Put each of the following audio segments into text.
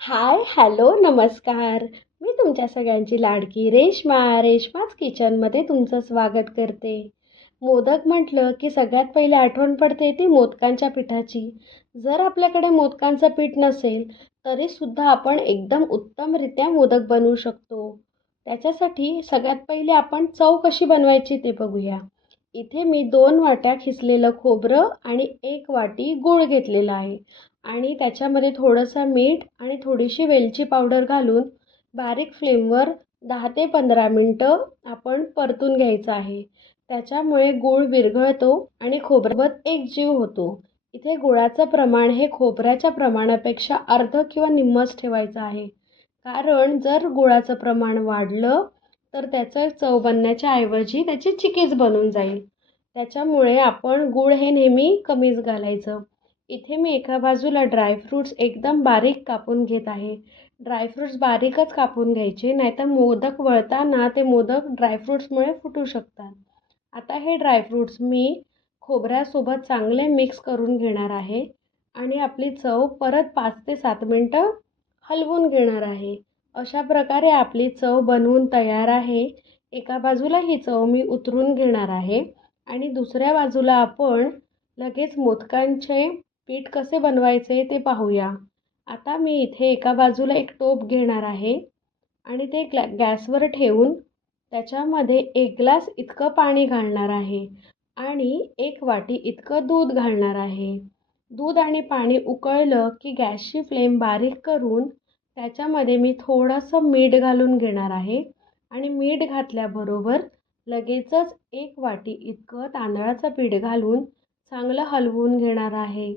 Hi hello नमस्कार. मी तुमच्या सगळ्यांची लाडकी रेश्मा रेश्माच किचनमध्ये तुमचं स्वागत करते. मोदक म्हटलं की सगळ्यात पहिले आठवण पडते ती मोदकांच्या पिठाची. जर आपल्याकडे मोदकांचं पीठ नसेल तरीसुद्धा आपण एकदम उत्तमरित्या मोदक बनवू शकतो. त्याच्यासाठी सगळ्यात पहिले आपण चव कशी बनवायची ते बघूया. इथे मी दोन वाट्या खिसलेलं खोबरं आणि एक वाटी गूळ घेतलेला आहे. आणि त्याच्यामध्ये थोडंसं मीठ आणि थोडीशी वेलची पावडर घालून बारीक फ्लेमवर दहा ते पंधरा मिनटं आपण परतून घ्यायचं आहे. त्याच्यामुळे गूळ विरघळतो आणि खोबऱ्यासोबत एकजीव होतो. इथे गुळाचं प्रमाण हे खोबऱ्याच्या प्रमाणापेक्षा अर्ध किंवा निम्मच ठेवायचं आहे. कारण जर गुळाचं प्रमाण वाढलं तर त्याचं चव बनण्याच्या ऐवजी त्याची चिकीज बनून जाईल. त्याच्यामुळे आपण गूळ हे नेहमी कमीच घालायचं. इथे मी एका बाजूला ड्रायफ्रूट्स एकदम बारीक कापून घेत आहे. ड्रायफ्रूट्स बारीकच कापून घ्यायचे नाहीतर मोदक वळताना ते मोदक ड्रायफ्रूट्समुळे फुटू शकतात. आता हे ड्रायफ्रूट्स मी खोबऱ्यासोबत चांगले मिक्स करून घेणार आहे आणि आपली चव परत पाच ते सात मिनटं हलवून घेणार आहे. अशा प्रकारे आपली चव बनवून तयार आहे. एका बाजूला ही चव मी उतरून घेणार आहे आणि दुसऱ्या बाजूला आपण लगेच मोदकांचे पीठ कसे बनवायचे ते पाहूया. आता मी इथे एका बाजूला एक टोप घेणार आहे आणि ते ग्लॅ गॅसवर ठेवून त्याच्यामध्ये एक ग्लास इतकं पाणी घालणार आहे आणि एक वाटी इतकं दूध घालणार आहे. दूध आणि पाणी उकळलं की गॅसची फ्लेम बारीक करून त्याच्यामध्ये मी थोडंसं मीठ घालून घेणार आहे. आणि मीठ घातल्याबरोबर लगेचच एक वाटी इतकं तांदळाचं पीठ घालून चांगलं हलवून घेणार आहे.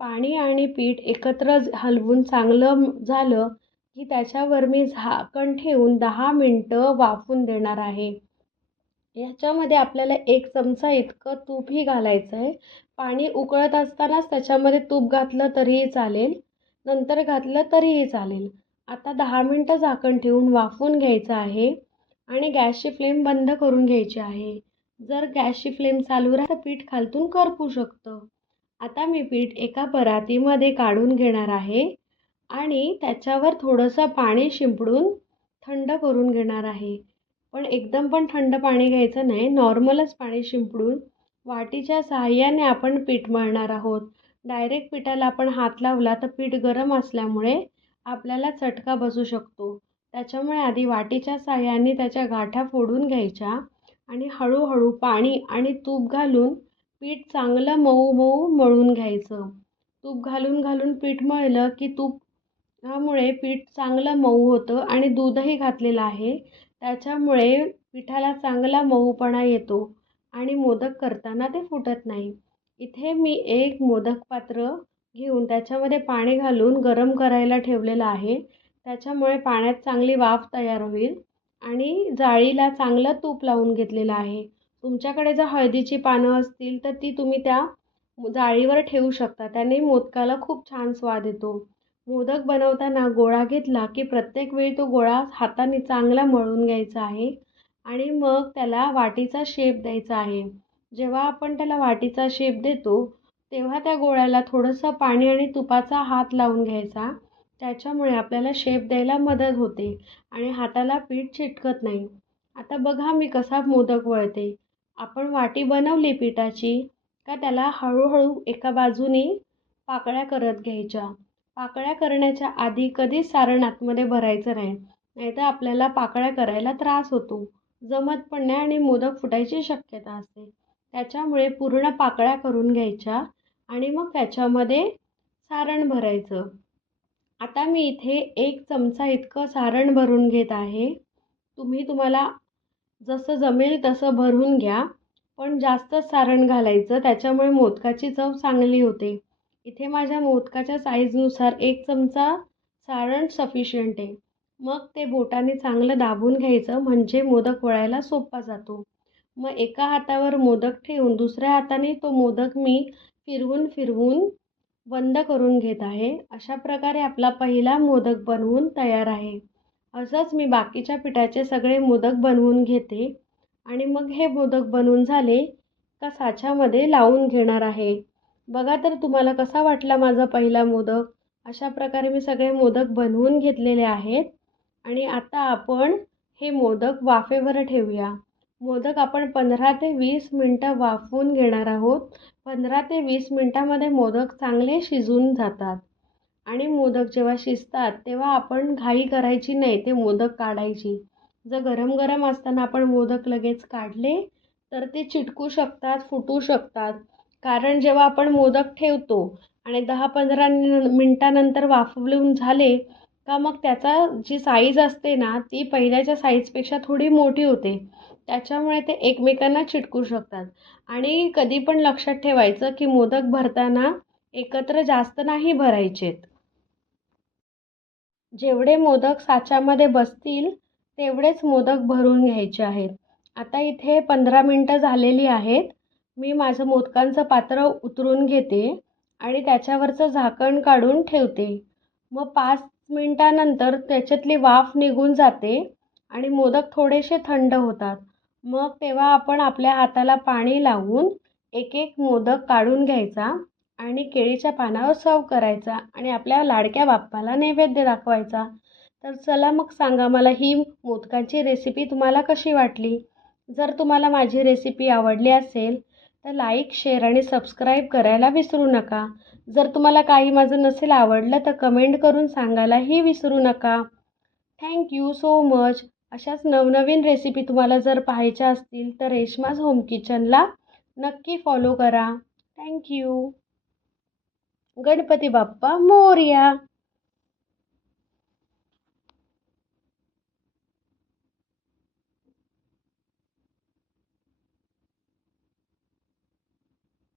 पाणी आणि पीठ एकत्र हलवून चांगलं झालं की त्याच्यावर मी झाकण ठेवून दहा मिनटं वाफून देणार आहे. याच्यामध्ये आपल्याला एक चमचा इतकं तूपही घालायचं आहे पाणी उकळत असतानाच त्याच्यामध्ये तूप घातलं तरीही चालेल. नंतर घातलं तरीही चालेल. आता दहा मिनटं झाकण ठेवून वाफवून घ्यायचं आहे आणि गॅसची फ्लेम बंद करून घ्यायची आहे. जर गॅसची फ्लेम चालू राहिली तर पीठ खालतून करपू शकतं. आता मी पीठ एका परातीमध्ये काढून घेणार आहे आणि त्याच्यावर थोडंसं पाणी शिंपडून थंड करून घेणार आहे. पण एकदम पण थंड पाणी घ्यायचं नाही नॉर्मलच पाणी शिंपडून वाटीच्या सहाय्याने आपण पीठ मळणार आहोत. डायरेक्ट पिठाला आपण हात लावला तर पीठ गरम असल्यामुळे आपल्याला चटका बसू शकतो. त्याच्यामुळे आधी वाटीच्या साह्याने त्याच्या गाठा फोडून घ्यायच्या आणि हळूहळू पाणी आणि तूप घालून पीठ चांगलं मऊ मऊ मळून घ्यायचं. तूप घालून घालून पीठ मळलं की तूप त्यामुळे पीठ चांगलं मऊ होतं आणि दूधही घातलेलं आहे. त्याच्यामुळे पिठाला चांगला मऊपणा येतो आणि मोदक करताना ते फुटत नाही. इथे मी एक मोदक पात्र घेऊन त्याच्यामध्ये पाणी घालून गरम करायला ठेवलेलं आहे. त्याच्यामुळे पाण्यात चांगली वाफ तयार होईल आणि जाळीला चांगलं तूप लावून घेतलेलं आहे. तुमच्याकडे जर हळदीची पानं असतील तर ती तुम्ही त्या जाळीवर ठेवू शकता. त्याने मोदकाला खूप छान स्वाद येतो. मोदक बनवताना गोळा घेतला की प्रत्येक वेळी तो गोळा हाताने चांगला मळून घ्यायचा आहे आणि मग त्याला वाटीचा शेप द्यायचा आहे. जेव्हा आपण त्याला वाटीचा शेप देतो तेव्हा त्या गोळ्याला थोडंसं पाणी आणि तुपाचा हात लावून घ्यायचा. त्याच्यामुळे आपल्याला शेप द्यायला मदत होते आणि हाताला पीठ चिटकत नाही. आता बघा मी कसा मोदक वळते. आपण वाटी बनवली पिठाची का त्याला हळूहळू एका बाजूने पाकळ्या करत घ्यायच्या? पाकळ्या करण्याच्या आधी कधीच सारण आतमध्ये भरायचं नाही नाहीतर आपल्याला पाकळ्या करायला त्रास होतो. जमत पण नाही आणि मोदक फुटायची शक्यता असते. त्याच्यामुळे पूर्ण पाकळ्या करून घ्यायच्या आणि मग त्याच्यामध्ये सारण भरायचं. आता मी इथे एक चमचा इतकं सारण भरून घेत आहे. तुम्ही तुम्हाला जसं जमेल तसं भरून घ्या. पण जास्तच सारण घालायचं त्याच्यामुळे मोदकाची चव चांगली होते. इथे माझ्या मोदकाच्या साईजनुसार एक चमचा सारण सफिशियंट आहे. मग ते बोटाने चांगलं दाबून घ्यायचं म्हणजे मोदक वळायला सोपा जातो. मग एका हातावर मोदक ठेवून दुसऱ्या हाताने तो मोदक मी फिरवून फिरवून बंद करून घेत आहे. अशा प्रकारे आपला पहिला मोदक बनवून तयार आहे. असंच मी बाकीच्या पिठाचे सगळे मोदक बनवून घेते. आणि मग हे मोदक बनवून झाले का साच्यामध्ये लावून घेणार आहे. बघा तर तुम्हाला कसा वाटला माझा पहिला मोदक. अशा प्रकारे मी सगळे मोदक बनवून घेतलेले आहेत. आणि आता आपण हे मोदक वाफेवर ठेवूया. मोदक आपण पंधरा ते वीस मिनटं वाफवून घेणार आहोत. पंधरा ते वीस मिनटामध्ये मोदक चांगले शिजून जातात. आणि मोदक जेव्हा शिजतात तेव्हा आपण घाई करायची नाही ते मोदक काढायची. जर गरम गरम असताना आपण मोदक लगेच काढले तर ते चिटकू शकतात फुटू शकतात. कारण जेव्हा आपण मोदक ठेवतो आणि दहा पंधरा मिनटानंतर वाफवून झाले का मग त्याचा जी साईज असते ना ती पहिल्याच्या साईजपेक्षा थोडी मोठी होते. त्याच्यामुळे ते एकमेकांना चिटकू शकतात. आणि कधी पण लक्षात ठेवायचं की मोदक भरताना एकत्र जास्त नाही भरायचेत. जेवढे मोदक साच्यामध्ये बसतील तेवढेच मोदक भरून घ्यायचे आहेत. आता इथे पंधरा मिनटं झालेली आहेत. मी माझं मोदकांचं पात्र उतरून घेते आणि त्याच्यावरचं झाकण काढून ठेवते. मग पाच मिनटानंतर त्याच्यातली वाफ निघून जाते आणि मोदक थोडेसे थंड होतात. मग तेव्हा आपण आपल्या हाताला पाणी लावून एक एक मोदक काढून घ्यायचा आणि केळीच्या पानावर सर्व करायचा आणि आपल्या लाडक्या बाप्पाला नैवेद्य दाखवायचा. तर चला मग सांगा मला ही मोदकांची रेसिपी तुम्हाला कशी वाटली? जर तुम्हाला माझी रेसिपी आवडली असेल तर लाईक शेअर आणि सबस्क्राईब करायला विसरू नका. जर तुम्हाला काही माझं नसेल आवडलं तर कमेंट करून सांगायलाही विसरू नका. थँक्यू सो मच अशाच नवनवीन रेसिपी तुम्हाला जर पाहायच्या असतील तर रेश्माज होम किचनला नक्की फॉलो करा. Thank you Ganpati Bappa Morya.